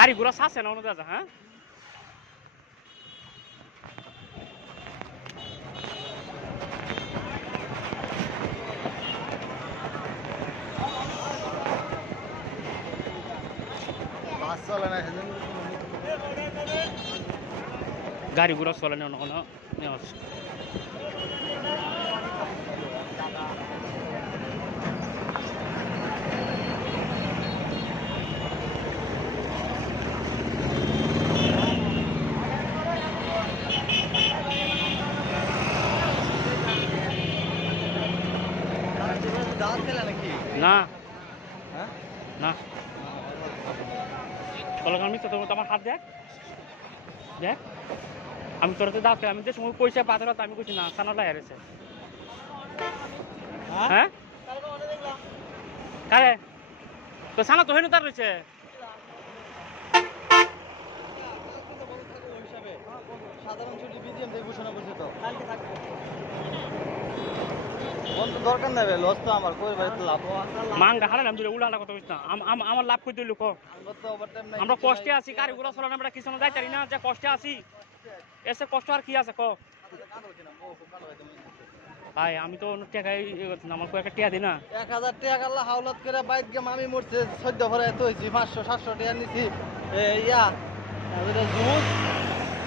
গাড়ি ঘোড়া আছে না অন্য দাদা হ্যাঁ গাড়ি ঘোড়া চলে না কোনো না না আমি তো তোমার হাত দেখ দেখ আমি তোর তো দাঁত আমি যে সময় পয়সা পাতে আমি কিছু না সানালা হেরেছে হ্যাঁ কারে তো সানা তো হয়নি তার রয়েছে সাধারণ ছুটি বিজিএম থেকে ঘোষণা করছে তো দরকার নেবে লস তো আমার কই বাড়িতে লাভ মাংটা হারালাম দিলে উলালা কথা বলছ না আমার লাভ কই দিল আমরা কষ্টে আছি গাড়িগুলো চলানো আমরা কিছু যাই পারি না যে কষ্টে আছি এসে কষ্ট আর কি আছে ক ভাই আমি তো অন্য টাকাই আমার কয়েকটা টাকা দিই না 1000 টাকা আল্লাহ হাওলাত করে বাইক গিয়ে মামি মরছে 14 ভরে এত হয়েছি 500-700 টাকা নিছি ইয়া জুস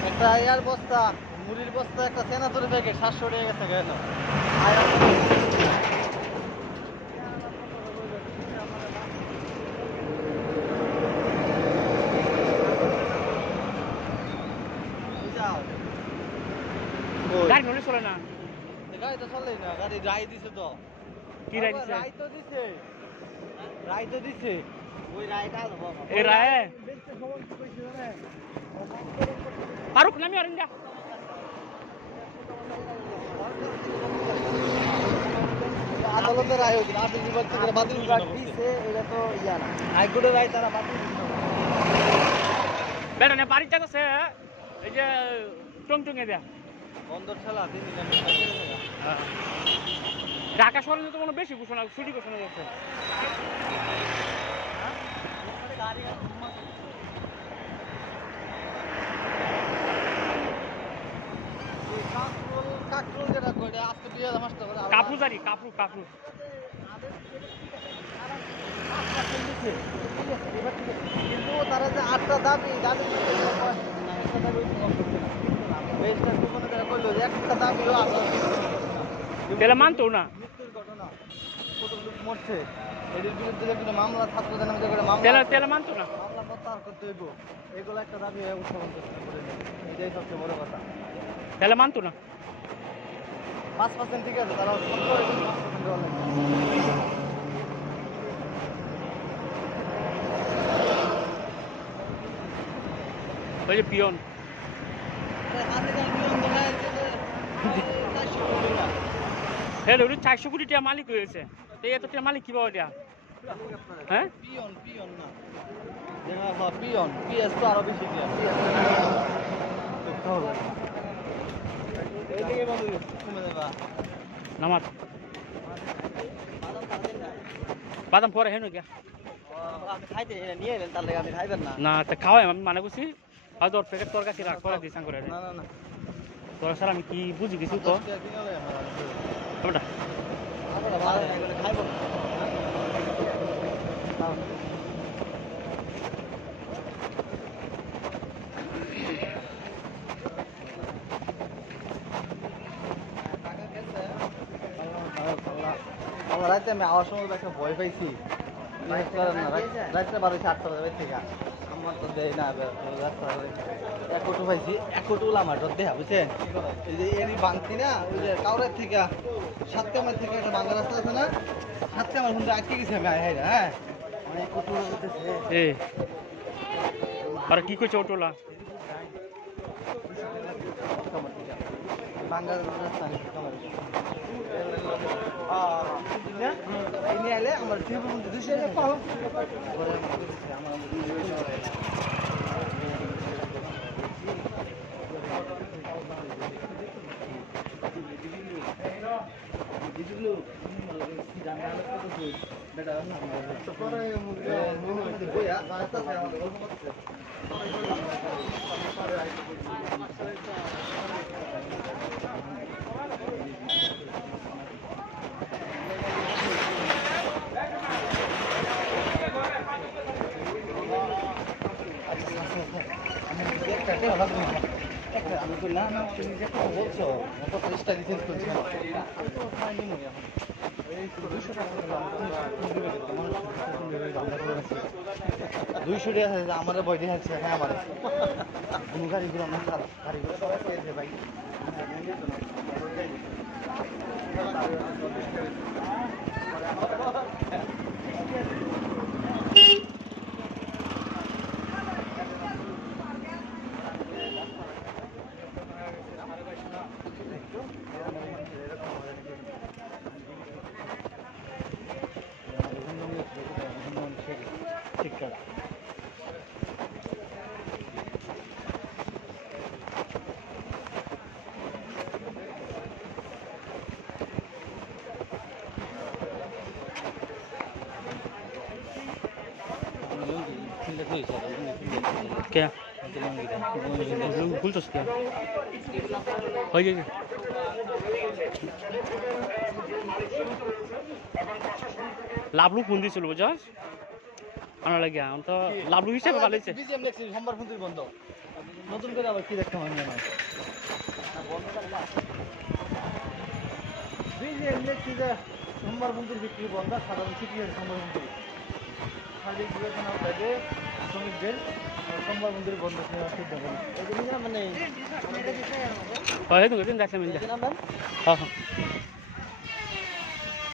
একটা ইয়ার বস্তা মুড়ির বস্তা একটা সেনাতুরের প্যাকেট 700 টাকা গেছে কেন গাড়ি নলে চলে না গাড়ি তো চলে না গাড়ি রাই দিছে তো কি রাই দিছে রাই তো দিছে ওই রাইটা দেবো এই রায় ফারুক নামি আর ইন্ডিয়া আদালতের রায় হয়েছে আপিল বিভাগ থেকে বাতিল দিছে এটা তো ইয়া না হাইকোর্টের রায় তারা বাতিল বেটা না বাড়ি যাচ্ছে এই যে টংটংয়ে দেয়া বন্দর ঠেলা 3 দিন ঢাকা শহরে তো কোনো বেশি ঘোষণা ছুটি ঘোষণা যাচ্ছে কাপড় জারি কাপড় কিন্তু তারা যে 8টা দাবি একটা দাবিও তাহলে মানতো না মৃত্যুর ঘটনা কত লোক মরছে এদের বিরুদ্ধে মামলা ছাত্রদের নামে করে মামলা তাহলে মানতো না মামলা প্রত্যাহার করতে হইব এগুলো একটা দাবি উত্থাপন করতে করে এটাই সবচেয়ে বড় কথা তাহলে মানতো না 5% ঠিক আছে তারা 70% ওই যে পিয়ন হ্যাঁ 400 কোটি টাকা মালিক হয়েছে এত টাকা মালিক কিভাবে দেয়া হ্যাঁ পিয়ন না পিয়ন পিএস তো আরো বেশি নামাজ বাদাম পরে হেন গিয়া খাইতে নিয়ে এলেন তার লাগে আপনি খাইবেন না না তা খাওয়াই আমি মানে করছি আর 10 প্যাকেট তোর কাছে রাখ করে দিসাং করে না তোর স্যার আমি কি বুঝি কিছু তো ওটা খাইব রাতে আমি আওয়ার সময় একটা ভয় পাইছি রাত্রে 12:08 থেকে আমার তো দেয় না এক কোটো পাইছি এক কোটো আমার তো দেয়া বুঝছেন এই যে এরই বাংতি না ওই যে কাউরের থেকে 7 কামার থেকে একটা বাংলা রাস্তা আছে না 7 কামার কিন্তু আটকে গেছি আমি হ্যাঁ অনেক কোটো এ আর কি কইছে অটোলা বাংলা রাস্তা কামার ini ale amar tibu mundu sene paham beda আমি তো না না তুমি যে কথা বলছো অত চেষ্টা রিসেন্স করছি না তো ফাইনি মনে এখন এই 200 টাকা হলো দুইশো টাকা আছে আমার বডি আছে হ্যাঁ আমার কোনো গাড়িগুলো আমার খারাপ গাড়িগুলো সবাই পেয়েছে ভাই ঠিক আছে क्या भूल तो क्या हो गया লাভলু ফোন দিয়েছিল বুঝাস আনা লাগিয়া তো লাভলু হিসেবে ভালো হয়েছে বিজিএম দেখছি সোমবার পর্যন্ত বন্ধ নতুন করে আবার কি দেখতে হয় না বিজিএম দেখছি যে সোমবার পর্যন্ত বিক্রি বন্ধ সাধারণ ছুটি আছে সোমবার পর্যন্ত শারীরিক বিবেচনা বাইরে শ্রমিকদের সোমবার মন্দির বন্ধ করার সিদ্ধান্ত এই জন্য মানে হয় তো দেখলাম ম্যাম হ্যাঁ হ্যাঁ